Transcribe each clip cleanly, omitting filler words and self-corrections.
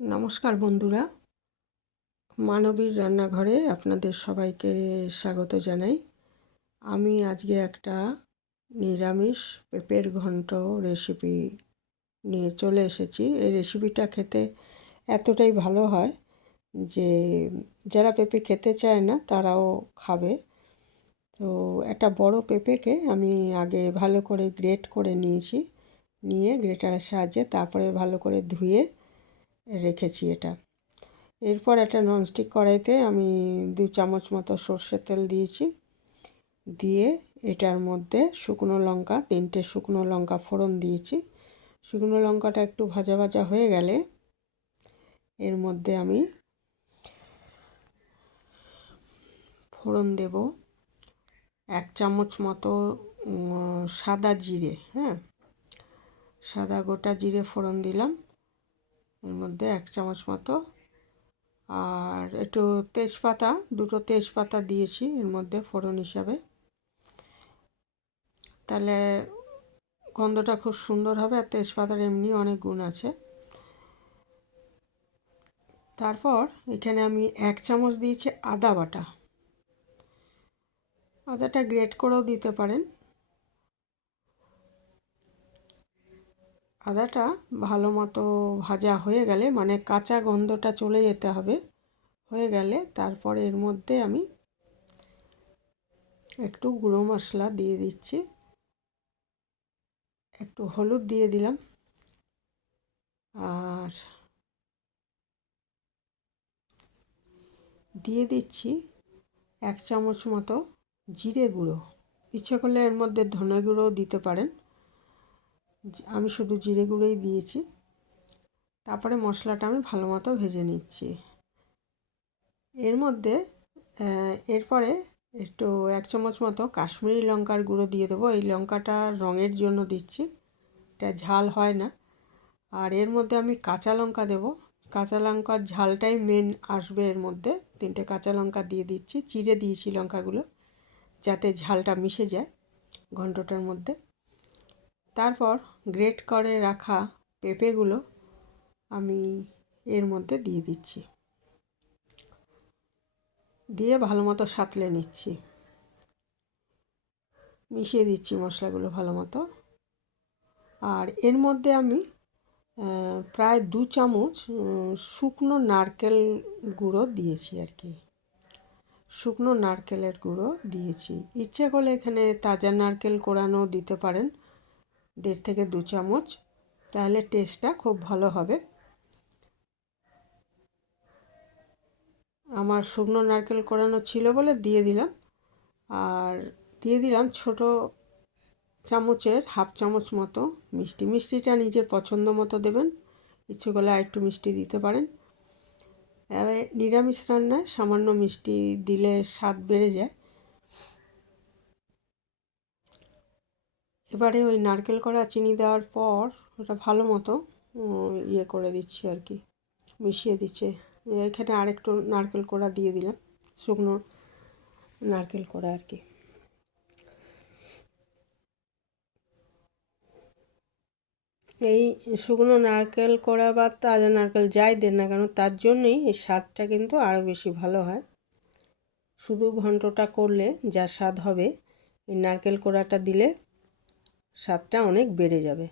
নমস্কার বন্ধুরা, মানবীর রান্নাঘরে আপনাদের সবাইকে স্বাগত জানাই। আমি আজকে একটা নিরামিষ পেঁপের ঘন্ট রেসিপি নিয়ে চলে এসেছি। এই রেসিপিটা খেতে এতটাই ভালো হয় যে যারা পেঁপে খেতে চায় না তারাও খাবে। তো একটা বড় পেঁপেকে আমি আগে ভালো করে গ্রেট করে নিয়েছি, নিয়ে গ্রেটারের সাহায্যে তারপরে ভালো করে ধুয়ে রেখেছি এটা। এরপর একটা ননস্টিক কড়াইতে আমি 2 চামচ মতো সর্ষের তেল দিয়েছি, দিয়ে এটার মধ্যে শুকনো লঙ্কা 3টে শুকনো লঙ্কা ফোড়ন দিয়েছি। শুকনো লঙ্কাটা একটু ভাজা ভাজা হয়ে গেলে এর মধ্যে আমি ফোড়ন দেব 1 চামচ মতো সাদা জিরে, সাদা গোটা জিরে ফোড়ন দিলাম এর মধ্যে 1 চামচ মতো। আর একটু তেজপাতা, 2টো তেজপাতা দিয়েছি এর মধ্যে ফোড়ন হিসাবে, তাহলে গন্ধটা খুব সুন্দর হবে। আর তেজপাতার এমনি অনেক গুণ আছে। তারপর এখানে আমি 1 চামচ দিয়েছি আদা বাটা। আদাটা গ্রেট করেও দিতে পারেন। আদাটা ভালো মতো ভাজা হয়ে গেলে, মানে কাঁচা গন্ধটা চলে যেতে হবে, হয়ে গেলে তারপরে এর মধ্যে আমি একটু গুঁড়ো মশলা দিয়ে দিচ্ছি, একটু হলুদ দিয়ে দিলাম, আর দিয়ে দিচ্ছি 1 চামচ মতো জিরে গুঁড়ো। ইচ্ছে করলে এর মধ্যে ধনে গুঁড়োও দিতে পারেন, আমি শুধু জিরে গুঁড়োই দিয়েছি। তারপরে মশলাটা আমি ভালো মতো ভেজে নিচ্ছি। এর মধ্যে এরপরে একটু 1 চামচ মতো কাশ্মীরি লঙ্কার গুঁড়ো দিয়ে দেবো। এই লঙ্কাটা রঙের জন্য দিচ্ছি, এটা ঝাল হয় না। আর এর মধ্যে আমি কাঁচা লঙ্কা দেব, কাঁচা লঙ্কার ঝালটাই মেন আসবে এর মধ্যে। 3টে কাঁচা লঙ্কা দিয়ে দিচ্ছি, চিড়ে দিয়েছি লঙ্কাগুলো যাতে ঝালটা মিশে যায় ঘন্টটার মধ্যে। তারপর গ্রেট করে রাখা পেঁপেগুলো আমি এর মধ্যে দিয়ে দিচ্ছি, দিয়ে ভালো মতো সাঁতলে নিচ্ছি, মিশিয়ে দিচ্ছি মশলাগুলো ভালো মতো। আর এর মধ্যে আমি প্রায় 2 চামচ শুকনো নারকেল গুঁড়ো দিয়েছি আর কি, শুকনো নারকেলের গুঁড়ো দিয়েছি। ইচ্ছে করলে এখানে তাজা নারকেল কোড়ানো দিতে পারেন 1.5 থেকে 2 চামচ, তাহলে টেস্টটা খুব ভালো হবে। আমার শুকনো নারকেল কোড়ানো ছিল বলে দিয়ে দিলাম। আর দিয়ে দিলাম ছোট চামচের 1/2 চামচ মতো মিষ্টি। মিষ্টিটা নিজের পছন্দ মতো দেবেন, ইচ্ছে করলে আর একটু মিষ্টি দিতে পারেন। নিরামিষ রান্নায় সামান্য মিষ্টি দিলে স্বাদ বেড়ে যায়। এবারে ওই নারকেল কড়া চিনি দেওয়ার পর ওটা ভালো মতো ইয়ে করে দিচ্ছি আর কি, মিশিয়ে দিচ্ছে। এখানে আরেকটু নারকেল কোড়া দিয়ে দিলাম, শুকনো নারকেল কোড়া আর কি। এই শুকনো নারকেল কোড়া বা তাজা নারকেল যাই দেন না কেন, তার জন্যই এই স্বাদটা কিন্তু আরও বেশি ভালো হয়। শুধু ঘন্টটা করলে যা স্বাদ হবে, এই নারকেল কোড়াটা দিলে স্বাদটা অনেক বেড়ে যাবে।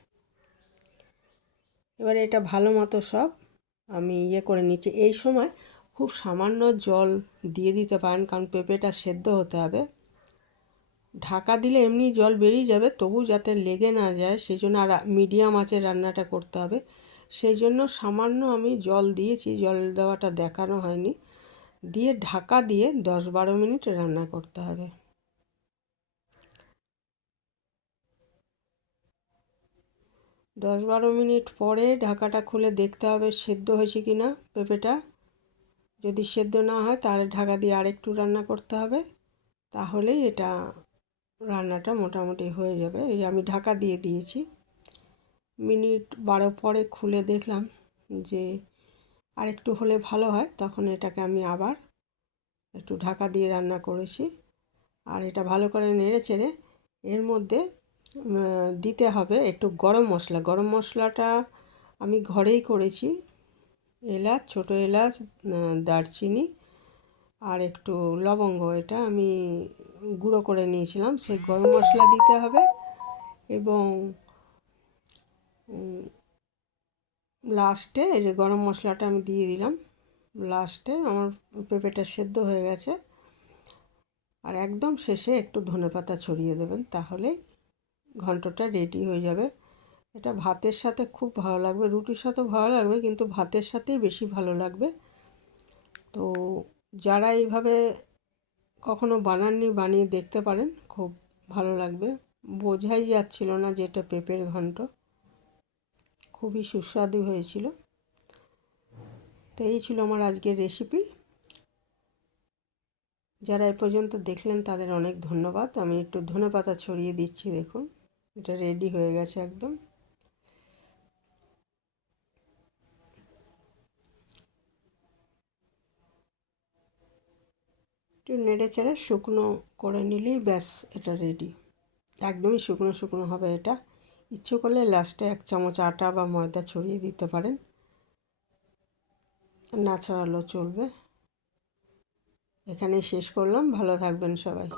এবারে এটা ভালো মতো সব আমি ইয়ে করে নিচ্ছি। এই সময় খুব সামান্য জল দিয়ে দিতে পারেন, কারণ পেঁপেটা সেদ্ধ হতে হবে। ঢাকা দিলে এমনি জল বেরিয়ে যাবে, তবু যাতে লেগে না যায় সেই জন্য, আর মিডিয়াম আঁচে রান্নাটা করতে হবে, সেই জন্য সামান্য আমি জল দিয়েছি, জল দেওয়াটা দেখানো হয়নি। দিয়ে ঢাকা দিয়ে 10-12 মিনিট রান্না করতে হবে। দশ বারো মিনিট পরে ঢাকাটা খুলে দেখতে হবে সেদ্ধ হয়েছে কি না পেঁপেটা। যদি সেদ্ধ না হয় তাহলে ঢাকা দিয়ে আরেকটু রান্না করতে হবে, তাহলেই এটা রান্নাটা মোটামুটি হয়ে যাবে। এই আমি ঢাকা দিয়ে দিয়েছি, মিনিট 12 পরে খুলে দেখলাম যে আরেকটু হলে ভালো হয়, তখন এটাকে আমি আবার একটু ঢাকা দিয়ে রান্না করেছি। আর এটা ভালো করে নেড়ে চেড়ে এর মধ্যে দিতে হবে একটু গরম মশলা। গরম মশলাটা আমি ঘরেই করেছি, এলাচ, ছোটো এলাচ, দারচিনি আর একটু লবঙ্গ, এটা আমি গুঁড়ো করে নিয়েছিলাম। সেই গরম মশলা দিতে হবে এবং লাস্টে এই যে গরম মশলাটা আমি দিয়ে দিলাম লাস্টে। আমার পেঁপেটা সেদ্ধ হয়ে গেছে। আর একদম শেষে একটু ধনেপাতা ছড়িয়ে দেবেন, তাহলে ঘন্টটা রেডি হয়ে যাবে। এটা ভাতের সাথে খুব ভালো লাগবে, রুটির সাথেও ভালো লাগবে, কিন্তু ভাতের সাথেই বেশি ভালো লাগবে। তো যারা এইভাবে কখনো বানাননি, বানিয়ে দেখতে পারেন, খুব ভালো লাগবে। বোঝাই যাচ্ছিল না যে এটা পেঁপের ঘন্ট, খুবই সুস্বাদু হয়েছিল। তো এই ছিল আমার আজকের রেসিপি। যারা এ পর্যন্ত দেখলেন তাদের অনেক ধন্যবাদ। আমি একটু ধনেপাতা ছড়িয়ে দিচ্ছি, দেখুন এটা রেডি হয়ে গেছে একদম। একটু নেড়ে চেড়ে শুকনো করে নিলেই ব্যাস, এটা রেডি। একদমই শুকনো শুকনো হবে এটা। ইচ্ছে করলে লাস্টে 1 চামচ আটা বা ময়দা ছড়িয়ে দিতে পারেন, না ছড়ালেও চলবে। এখানেই শেষ করলাম, ভালো থাকবেন সবাই।